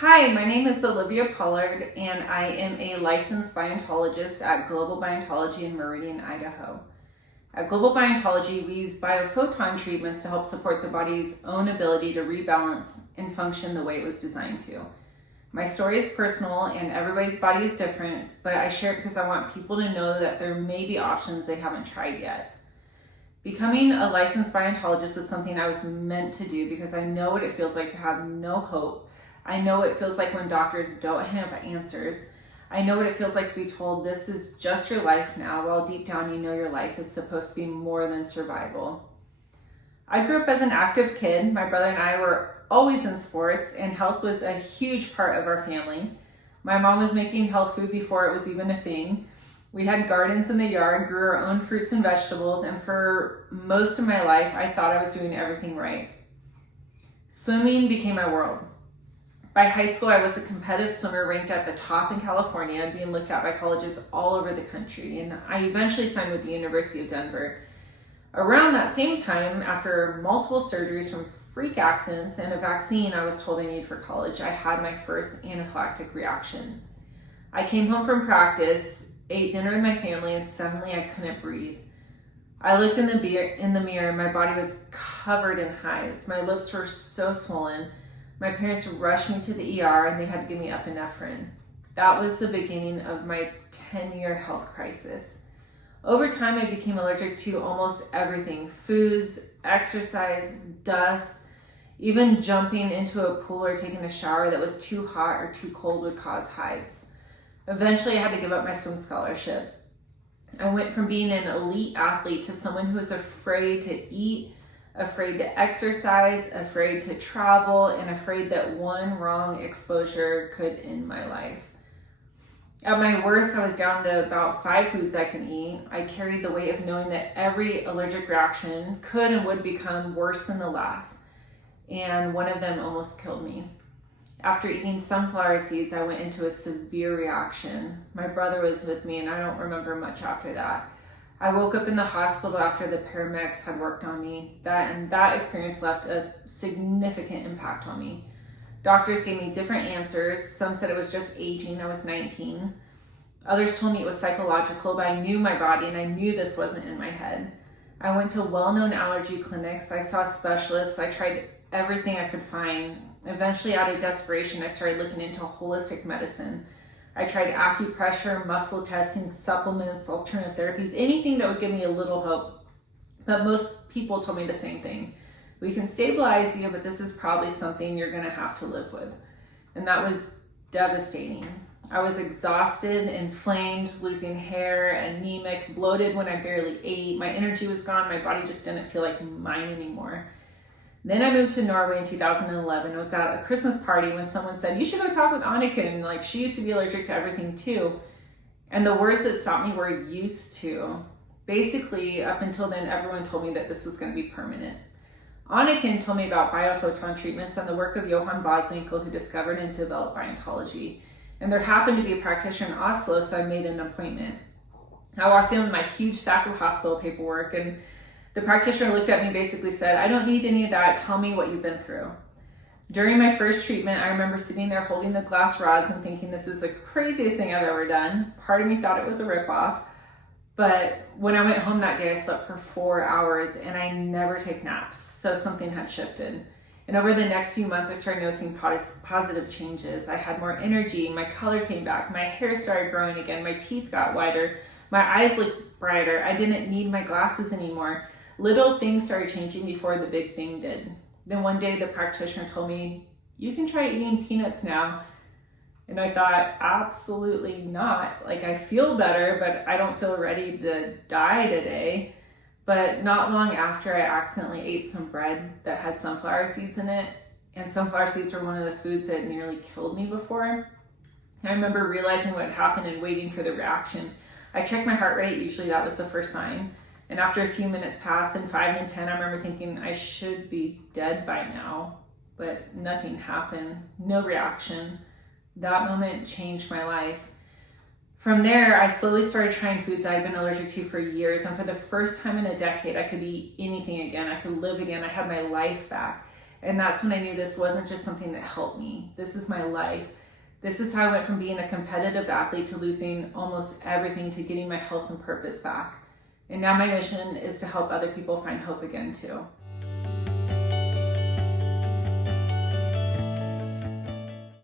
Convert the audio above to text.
Hi, my name is Olivia Pollard, and I am a licensed Biontologist at Global Biontology in Meridian, Idaho. At Global Biontology, we use Biophoton treatments to help support the body's own ability to rebalance and function the way it was designed to. My story is personal, and everybody's body is different, but I share it because I want people to know that there may be options they haven't tried yet. Becoming a licensed Biontologist was something I was meant to do because I know what it feels like to have no hope. I know what it feels like when doctors don't have answers. I know what it feels like to be told this is just your life now, while deep down you know your life is supposed to be more than survival. I grew up as an active kid. My brother and I were always in sports, and health was a huge part of our family. My mom was making health food before it was even a thing. We had gardens in the yard, grew our own fruits and vegetables, and for most of my life, I thought I was doing everything right. Swimming became my world. By high school, I was a competitive swimmer ranked at the top in California, being looked at by colleges all over the country, and I eventually signed with the University of Denver. Around that same time, after multiple surgeries from freak accidents and a vaccine I was told I needed for college, I had my first anaphylactic reaction. I came home from practice, ate dinner with my family, and suddenly I couldn't breathe. I looked in the mirror, and my body was covered in hives. My lips were so swollen. My parents rushed me to the ER, and they had to give me epinephrine. That was the beginning of my 10-year health crisis. Over time, I became allergic to almost everything: foods, exercise, dust. Even jumping into a pool or taking a shower that was too hot or too cold would cause hives. Eventually, I had to give up my swim scholarship. I went from being an elite athlete to someone who was afraid to eat, afraid to exercise, afraid to travel, and afraid that one wrong exposure could end my life. At my worst, I was down to about 5 foods I can eat. I carried the weight of knowing that every allergic reaction could and would become worse than the last, and one of them almost killed me. After eating sunflower seeds, I went into a severe reaction. My brother was with me, and I don't remember much after that. I woke up in the hospital after the paramedics had worked on me. That experience left a significant impact on me. Doctors gave me different answers. Some said it was just aging. I was 19. Others told me it was psychological, but I knew my body, and I knew this wasn't in my head. I went to well-known allergy clinics. I saw specialists. I tried everything I could find. Eventually, out of desperation, I started looking into holistic medicine. I tried acupressure, muscle testing, supplements, alternative therapies, anything that would give me a little hope. But most people told me the same thing. We can stabilize you, but this is probably something you're going to have to live with. And that was devastating. I was exhausted, inflamed, losing hair, anemic, bloated when I barely ate. My energy was gone. My body just didn't feel like mine anymore. Then I moved to Norway in 2011. I was at a Christmas party when someone said, "You should go talk with Anniken. Like, she used to be allergic to everything too." And the words that stopped me were "used to." Basically, up until then, everyone told me that this was going to be permanent. Anniken told me about Biophoton treatments and the work of Johann Boswinkel, who discovered and developed Biontology. And there happened to be a practitioner in Oslo, so I made an appointment. I walked in with my huge stack of hospital paperwork, and the practitioner looked at me and basically said, "I don't need any of that. Tell me what you've been through." During my first treatment, I remember sitting there holding the glass rods and thinking, this is the craziest thing I've ever done. Part of me thought it was a ripoff. But when I went home that day, I slept for 4 hours, and I never take naps. So something had shifted. And over the next few months, I started noticing positive changes. I had more energy. My color came back. My hair started growing again. My teeth got whiter. My eyes looked brighter. I didn't need my glasses anymore. Little things started changing before the big thing did. Then one day the practitioner told me, "You can try eating peanuts now." And I thought, absolutely not. Like, I feel better, but I don't feel ready to die today. But not long after, I accidentally ate some bread that had sunflower seeds in it. And sunflower seeds were one of the foods that nearly killed me before. I remember realizing what had happened and waiting for the reaction. I checked my heart rate. Usually that was the first sign. And after a few minutes passed, and 5 and 10, I remember thinking I should be dead by now, but nothing happened, no reaction. That moment changed my life. From there, I slowly started trying foods I had been allergic to for years, and for the first time in a decade, I could eat anything again. I could live again. I had my life back. And that's when I knew this wasn't just something that helped me. This is my life. This is how I went from being a competitive athlete to losing almost everything to getting my health and purpose back. And now my mission is to help other people find hope again too.